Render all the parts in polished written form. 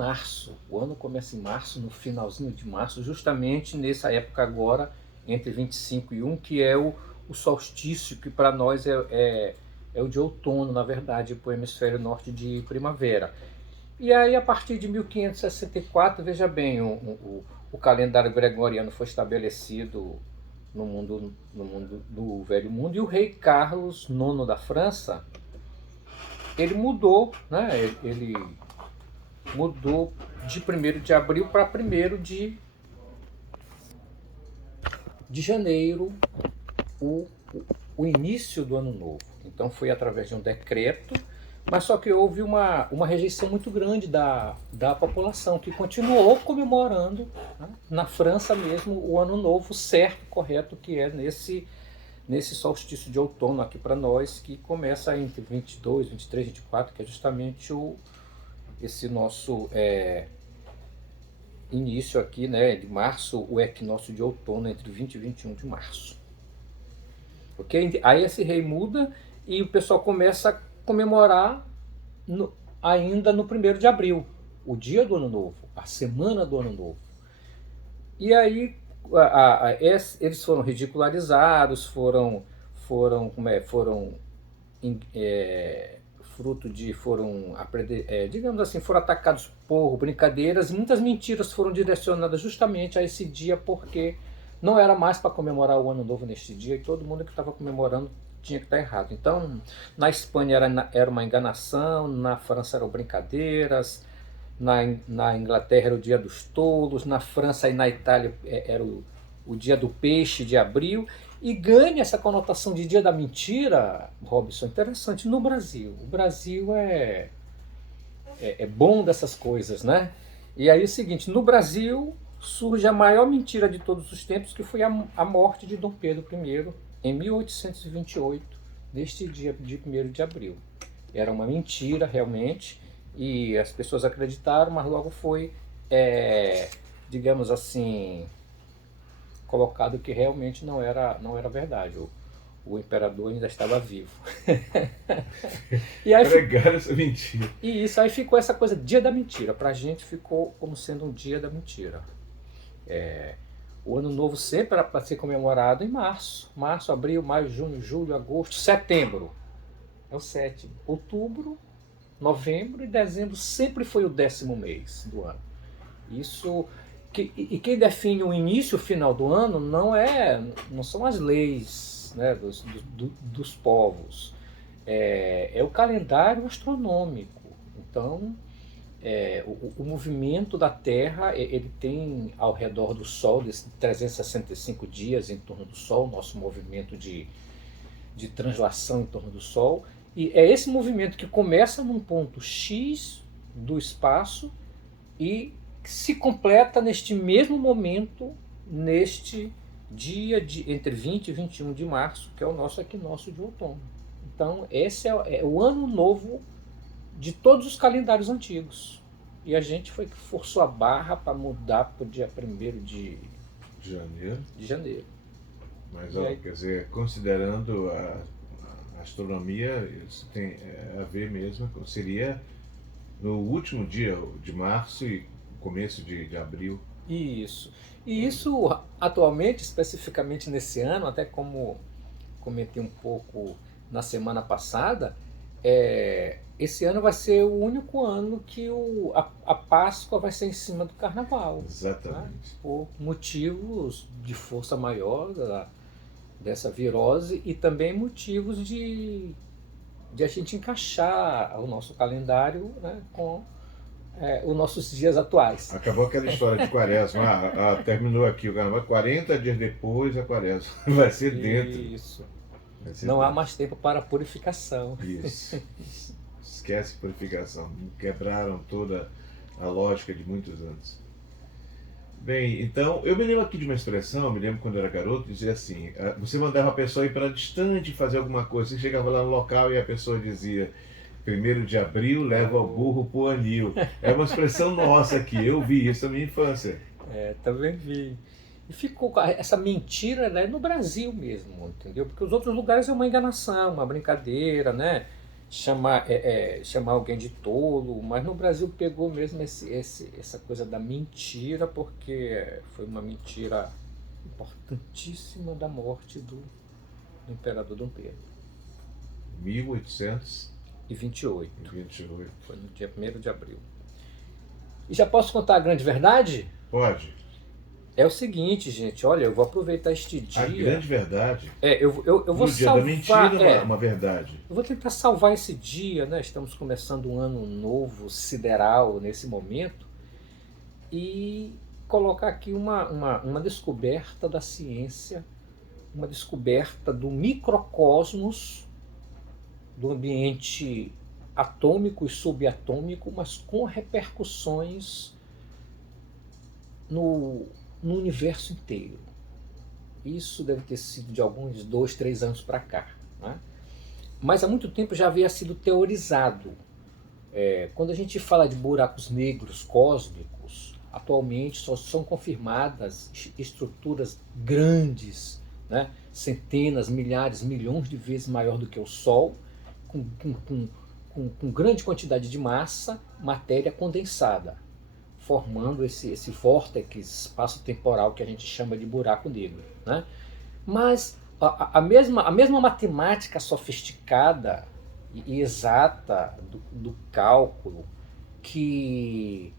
março. O ano começa em março, no finalzinho de março, justamente nessa época agora, entre 25 e 1, que é o solstício, que para nós é o de outono, na verdade, para o hemisfério norte de primavera. E aí, a partir de 1564, veja bem, o calendário gregoriano foi estabelecido no mundo do Velho Mundo, e o rei Carlos IX da França, ele mudou, né? Ele mudou de 1º de abril para 1º de janeiro, o, o início do ano novo. Então foi através de um decreto, mas só que houve uma rejeição muito grande da população, que continuou comemorando, né, na França mesmo, o ano novo certo, correto, que é nesse solstício de outono aqui para nós, que começa entre 22, 23, 24, que é justamente esse nosso início aqui, né, de março, o equinócio de outono, entre 20 e 21 de março. Ok? Aí esse rei muda e o pessoal começa a comemorar ainda no 1º de abril, o dia do ano novo, a semana do ano novo. E aí eles foram ridicularizados, foram fruto de, digamos assim, foram atacados por brincadeiras, e muitas mentiras foram direcionadas justamente a esse dia, porque não era mais para comemorar o ano novo neste dia, e todo mundo que estava comemorando tinha que estar errado. Então, na Espanha era uma enganação, na França eram brincadeiras, na Inglaterra era o dia dos touros, na França e na Itália era o dia do peixe de abril, e ganha essa conotação de dia da mentira, Robson, interessante, no Brasil. O Brasil é bom dessas coisas, né? E aí é o seguinte, no Brasil surge a maior mentira de todos os tempos, que foi a morte de Dom Pedro I, em 1828, neste dia de 1º de abril. Era uma mentira, realmente, e as pessoas acreditaram, mas logo foi, digamos assim, colocado que realmente não era verdade. O imperador ainda estava vivo. E aí pregaram essa mentira. E isso aí ficou essa coisa, dia da mentira. Pra gente ficou como sendo um dia da mentira. O ano novo sempre era para ser comemorado em março. Março, abril, maio, junho, julho, agosto, setembro. É o 7. Outubro, novembro e dezembro sempre foi o 10º mês do ano. Isso. E quem define o início e o final do ano não são as leis, né, dos povos. É o calendário astronômico. Então, o movimento da Terra, ele tem ao redor do Sol, desses 365 dias em torno do Sol, nosso movimento de translação em torno do Sol, e é esse movimento que começa num ponto X do espaço e se completa neste mesmo momento, neste dia entre 20 e 21 de março, que é o nosso equinócio de outono. Então, esse é o ano novo de todos os calendários antigos. E a gente foi que forçou a barra para mudar para o dia 1º de janeiro. Mas, quer dizer, considerando a astronomia, isso tem a ver mesmo, seria no último dia de março e começo de abril. Isso. E isso, atualmente, especificamente nesse ano, até como comentei um pouco na semana passada, esse ano vai ser o único ano que a Páscoa vai ser em cima do Carnaval. Exatamente. Né? Por motivos de força maior dessa virose, e também motivos de a gente encaixar o nosso calendário, né, com os nossos dias atuais. Acabou aquela história de quaresma. Terminou aqui o carnaval, 40 dias depois a quaresma. Vai ser dentro. Isso. Não há mais tempo para purificação. Isso. Esquece purificação. Quebraram toda a lógica de muitos anos. Bem, então, eu me lembro aqui de uma expressão, me lembro quando eu era garoto, dizia assim, você mandava a pessoa ir para distante fazer alguma coisa, você chegava lá no local e a pessoa dizia, 1º de abril leva o burro pro anil. É uma expressão nossa aqui, eu vi isso na minha infância. Também vi. E ficou essa mentira, né, no Brasil mesmo, entendeu? Porque os outros lugares é uma enganação, uma brincadeira, né? chamar alguém de tolo, mas no Brasil pegou mesmo essa coisa da mentira, porque foi uma mentira importantíssima da morte do imperador Dom Pedro. 1828. E 28. Foi no dia 1º de abril. E já posso contar a grande verdade? Pode. É o seguinte, gente, olha, eu vou aproveitar este dia. A grande verdade. Eu vou no dia salvar. Da mentira, uma verdade. Eu vou tentar salvar esse dia, né? Estamos começando um ano novo, sideral, nesse momento, e colocar aqui uma descoberta da ciência, uma descoberta do microcosmos, do ambiente atômico e subatômico, mas com repercussões no universo inteiro. Isso deve ter sido de alguns 2, 3 anos para cá, né? Mas há muito tempo já havia sido teorizado. Quando a gente fala de buracos negros cósmicos, atualmente só são confirmadas estruturas grandes, né? Centenas, milhares, milhões de vezes maior do que o Sol, com grande quantidade de massa, matéria condensada, formando esse vórtex espaço-temporal que a gente chama de buraco negro, né? Mas a mesma matemática sofisticada e exata do cálculo que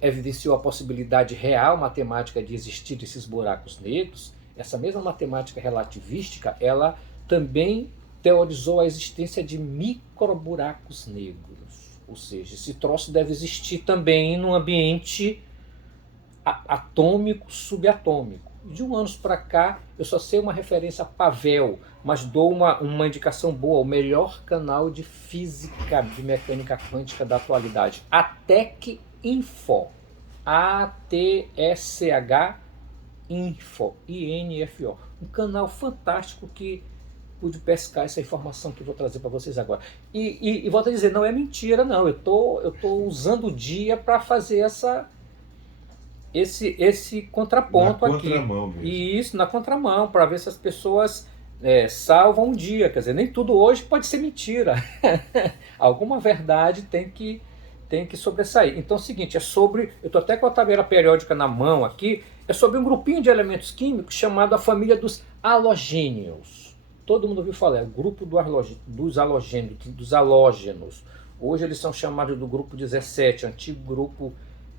evidenciou a possibilidade real matemática de existir esses buracos negros, essa mesma matemática relativística, ela também teorizou a existência de microburacos negros. Ou seja, esse troço deve existir também num ambiente atômico, subatômico. De uns anos para cá, eu só sei uma referência a Pavel, mas dou uma indicação boa, o melhor canal de física, de mecânica quântica da atualidade, ATEC Info. ATSH Info, INFO. Um canal fantástico que pude pescar essa informação que eu vou trazer para vocês agora. E volto a dizer, não é mentira, não. Eu tô usando o dia para fazer esse contraponto aqui. Na contramão mesmo. E isso, na contramão, para ver se as pessoas salvam um dia. Quer dizer, nem tudo hoje pode ser mentira. Alguma verdade tem que sobressair. Então é o seguinte, eu estou até com a tabela periódica na mão aqui, é sobre um grupinho de elementos químicos chamado a família dos halogênios. Todo mundo ouviu falar, é o grupo dos halogênios, dos halógenos. Hoje eles são chamados do grupo 17, antigo grupo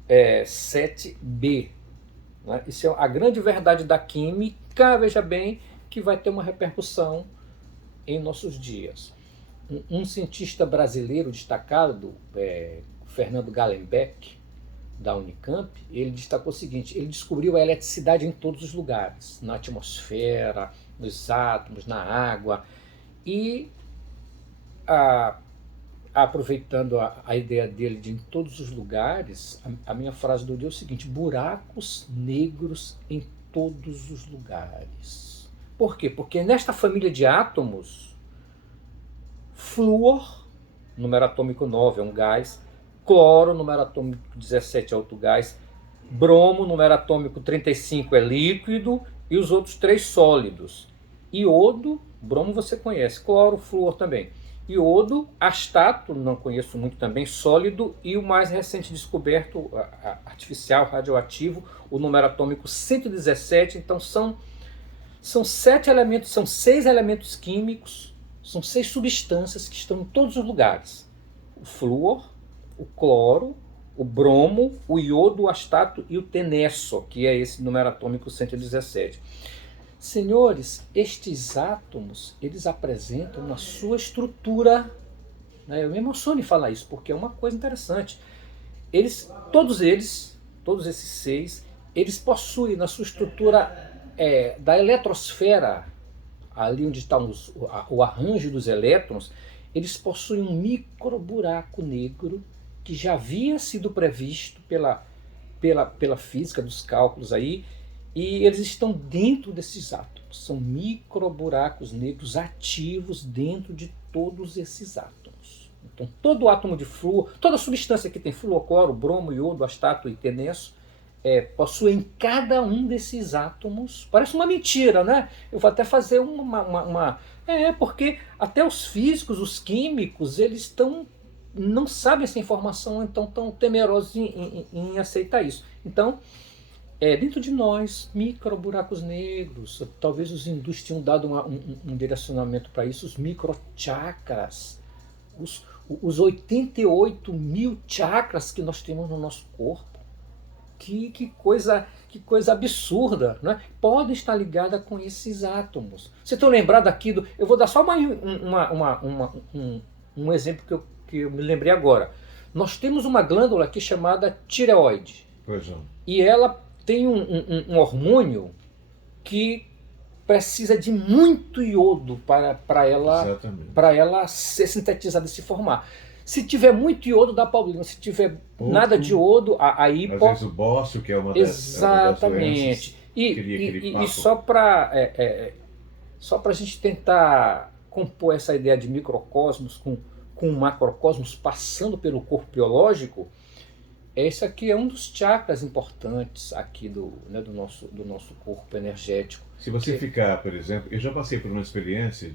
7b. Né? Isso é a grande verdade da química, veja bem, que vai ter uma repercussão em nossos dias. Um cientista brasileiro destacado, Fernando Gallenbeck, da Unicamp, ele destacou o seguinte: ele descobriu a eletricidade em todos os lugares, na atmosfera, nos átomos, na água, e aproveitando a ideia dele de em todos os lugares, a minha frase do dia é o seguinte: buracos negros em todos os lugares. Por quê? Porque nesta família de átomos, flúor, número atômico 9, é um gás, cloro, número atômico 17, é outro gás, bromo, número atômico 35, é líquido, e os outros 3 sólidos. Iodo, bromo você conhece, cloro, flúor também. Iodo, astato, não conheço muito também, sólido, e o mais recente descoberto, artificial, radioativo, o número atômico 117. Então são 7 elementos, são 6 elementos químicos, são 6 substâncias que estão em todos os lugares. O flúor, o cloro, o bromo, o iodo, o astato e o tenesso, que é esse número atômico 117. Senhores, estes átomos, eles apresentam na sua estrutura, né? Eu me emociono em falar isso, porque é uma coisa interessante. Todos esses 6, eles possuem na sua estrutura da eletrosfera, ali onde está o arranjo dos elétrons, eles possuem um micro buraco negro que já havia sido previsto pela física dos cálculos aí, e eles estão dentro desses átomos. São micro buracos negros ativos dentro de todos esses átomos. Então todo átomo de flúor, toda substância que tem flúor, cloro, bromo, iodo, astato e tenesso, possuem cada um desses átomos. Parece uma mentira, né? Eu vou até fazer porque até os físicos, os químicos, eles não sabem essa informação, então estão temerosos em aceitar isso. Então, dentro de nós, micro buracos negros, talvez os hindus tenham dado um direcionamento para isso, os microchakras, os 88 mil chakras que nós temos no nosso corpo. Que coisa absurda, né? Pode estar ligada com esses átomos. Você está lembrado aqui do. Eu vou dar só um exemplo que eu me lembrei agora. Nós temos uma glândula aqui chamada tireoide. Pois não. E ela tem um hormônio que precisa de muito iodo para ela ser sintetizada e se formar. Se tiver muito iodo, dá problema. Se tiver nada de iodo, aí às vezes o bócio, que é uma exatamente. E só para a gente tentar compor essa ideia de microcosmos com macrocosmos passando pelo corpo biológico, esse aqui é um dos chakras importantes aqui do nosso corpo energético. Se você ficar, por exemplo, eu já passei por uma experiência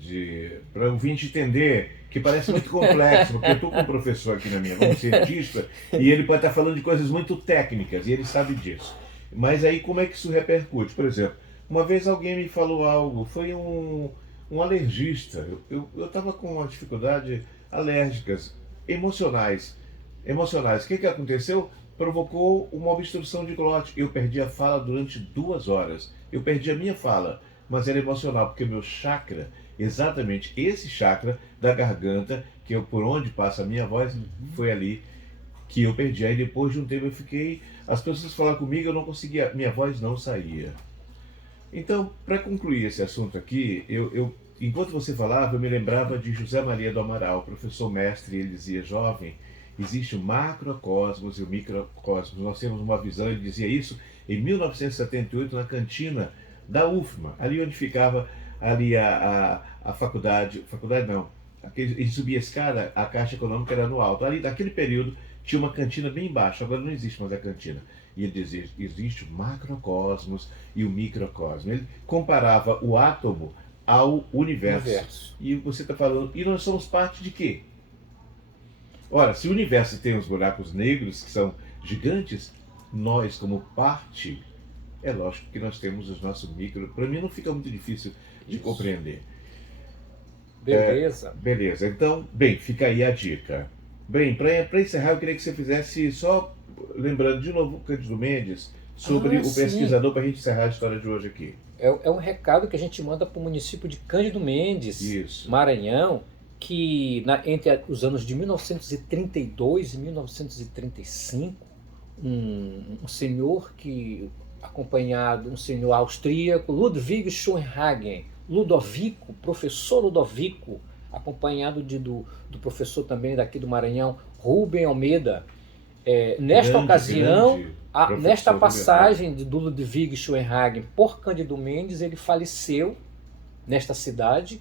para o ouvinte entender, que parece muito complexo, porque eu estou com um professor aqui na minha mão, um cientista, e ele pode estar falando de coisas muito técnicas, e ele sabe disso. Mas aí como é que isso repercute? Por exemplo, uma vez alguém me falou algo, foi um alergista, eu estava com uma dificuldade alérgicas, emocionais. O que aconteceu? Provocou uma obstrução de glote. Eu perdi a fala durante 2 horas. Eu perdi a minha fala, mas era emocional, porque meu chakra, exatamente esse chakra da garganta, que é por onde passa a minha voz, foi ali que eu perdi. Aí depois de um tempo eu fiquei, as pessoas falaram comigo, eu não conseguia, minha voz não saía. Então, para concluir esse assunto aqui, enquanto você falava, eu me lembrava de José Maria do Amaral, professor mestre, ele dizia: jovem, existe o macrocosmos e o microcosmos. Nós temos uma visão, ele dizia isso em 1978 na cantina da UFMA, ali onde ficava ali a faculdade não, ele subia a escada, a Caixa Econômica era no alto. Ali, naquele período, tinha uma cantina bem embaixo, agora não existe mais a cantina. E ele dizia: existe o macrocosmos e o microcosmos. Ele comparava o átomo ao universo. E você está falando, e nós somos parte de quê? Ora, se o universo tem os buracos negros, que são gigantes, nós, como parte, é lógico que nós temos os nossos micro. Para mim não fica muito difícil de compreender. Beleza. Beleza, então, bem, fica aí a dica. Bem, para encerrar, eu queria que você fizesse, só lembrando de novo o Cândido Mendes, sobre o pesquisador, para a gente encerrar a história de hoje aqui. É um recado que a gente manda para o município de Cândido Mendes, Isso. Maranhão, que entre os anos de 1932 e 1935, um senhor um senhor austríaco, Ludwig Schoenhagen, professor Ludovico, acompanhado do professor também daqui do Maranhão, Rubem Almeida. Nesta ocasião, nesta passagem do Ludwig Schoenhagen por Cândido Mendes, ele faleceu nesta cidade.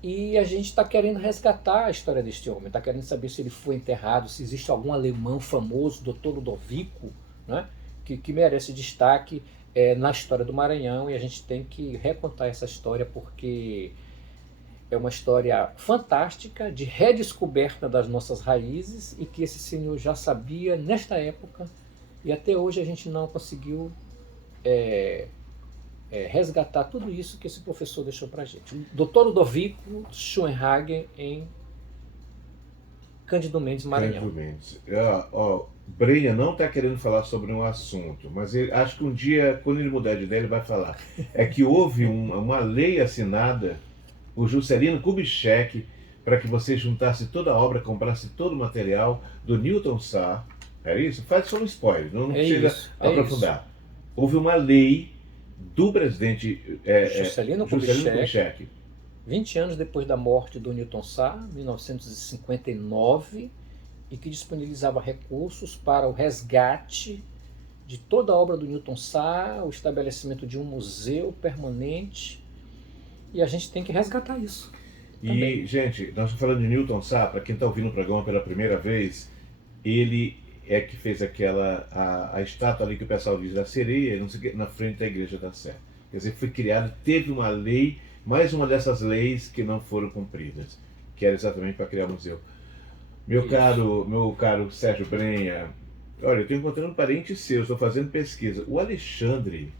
E a gente está querendo resgatar a história deste homem, está querendo saber se ele foi enterrado, se existe algum alemão famoso, Dr. Ludovico, né, que merece destaque na história do Maranhão, e a gente tem que recontar essa história porque é uma história fantástica de redescoberta das nossas raízes e que esse senhor já sabia nesta época e até hoje a gente não conseguiu resgatar tudo isso que esse professor deixou para a gente. Dr. Ludovico Schoenhagen em Cândido Mendes, Maranhão. Cândido Mendes. Breia não está querendo falar sobre um assunto, mas acho que um dia, quando ele mudar de ideia, ele vai falar. É que houve uma lei assinada por Juscelino Kubitschek para que você juntasse toda a obra, comprasse todo o material do Newton Sá. É isso? Faz só um spoiler, não chega a aprofundar. Houve uma lei do presidente Juscelino Kubitschek, 20 anos depois da morte do Newton Sá, 1959, e que disponibilizava recursos para o resgate de toda a obra do Newton Sá, o estabelecimento de um museu permanente, e a gente tem que resgatar isso. E, gente, nós estamos falando de Newton Sá, para quem está ouvindo o programa pela primeira vez, ele é que fez a estátua ali que o pessoal diz da sereia, não sei o quê, na frente da Igreja da Sé. Quer dizer, foi criado, teve uma lei, mais uma dessas leis que não foram cumpridas, que era exatamente para criar o museu. Isso. Meu caro Sérgio Brenha, olha, eu estou encontrando um parente seu, estou fazendo pesquisa. O Alexandre,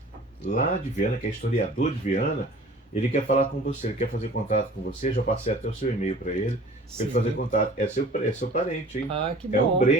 lá de Viana, que é historiador de Viana, ele quer falar com você, ele quer fazer contato com você, já passei até o seu e-mail para ele Sim. fazer contato. É seu parente, hein? Ah, que É o bom. Brenha.